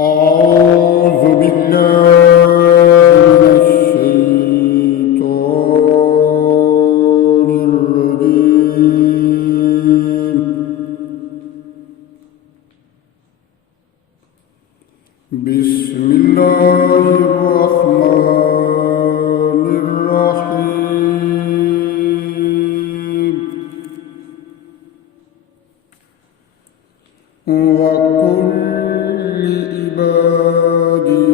أعوذ بالله من الشيطان الرجيم. بسم الله الرحمن الرحيم. وقل لعبادي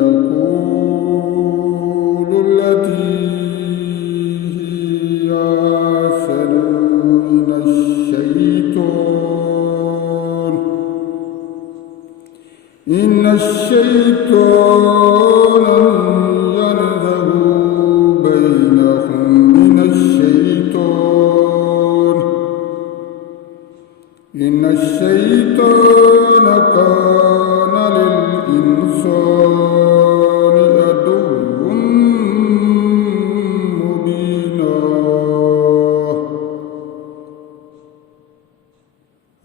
يقول التي هي أحسن إن الشيطان ينزغ بينهم من الشيطان إن الشيطان كان للإنسان عدوا مبينا.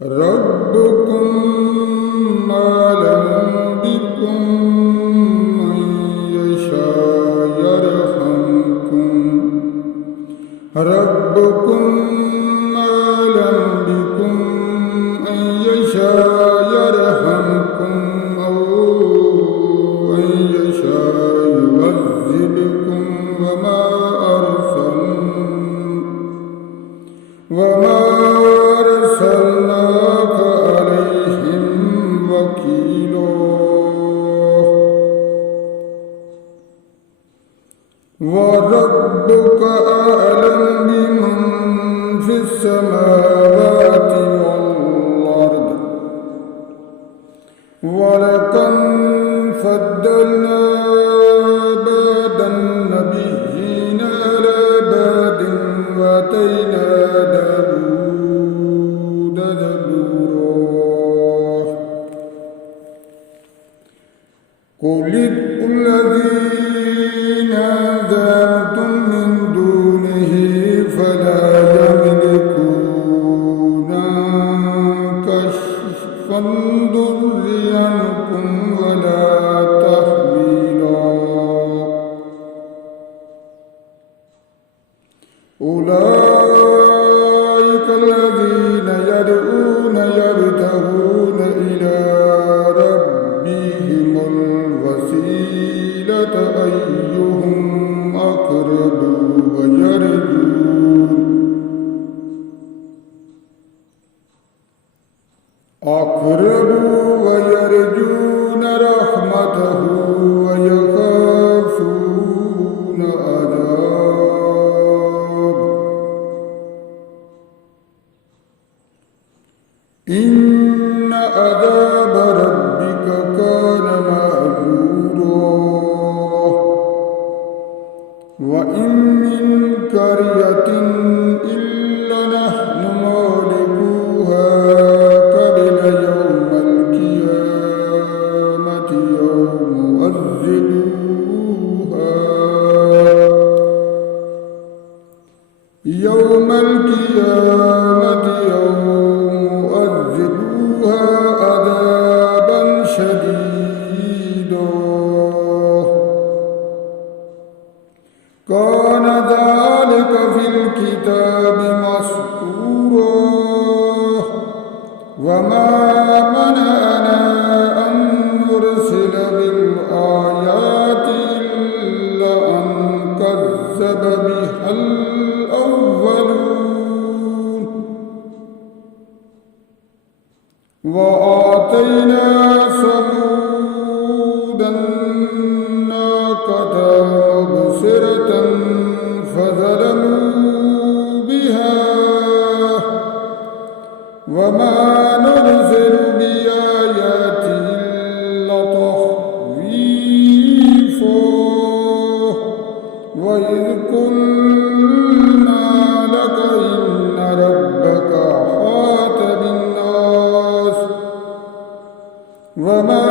ربكم أعلم بكم من يشاء يرحمكم ربكم أعلم بكم أن يشاء يرحمكم أو أن يشاء يعذبكم وما أرسلناك عليهم وكيلا. وربك أعلم بمن في السماوات والأرض ولكن فضلنا بعض النبيين على بعض وآتينا داود زبورا. قل ادعوا الذين زعمتم من دونه فلا يملكون كشف الضر عنكم ولا تحويلا. أولئك الذين يدعون يبتغون إلى ربهم الوسيلة أيهم أقرب ويرجون رحمته ويخافون عذابه. إن عذاب ربك كان محذورا. وإن من قرية إلا نحن مهلكوها قبل يوم القيامة يوم مؤذبوها عذابا شديدا. كان ذلك في الكتاب مسطورا. وما منعنا أن نرسل بالآيات إلا أن كذب بها الأولون. وآتينا ثمود الناقة مبصرة فظلموا بها. وما نرسل بآيات إلا تخويفا. وإذ قلنا لك إن ربك أحاط بالناس وما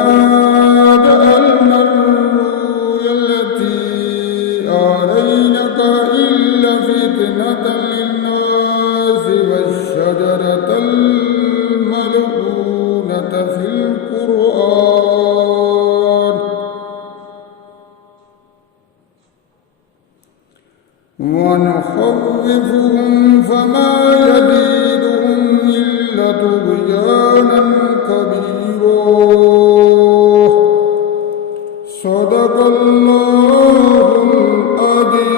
جعلنا الرؤيا التي أريناك إلا فتنة للناس والشجرة الملعونة في القرآن ونخوفهم فما يزيدهم إلا طغيانا كبيرا. صدق الله العظيم.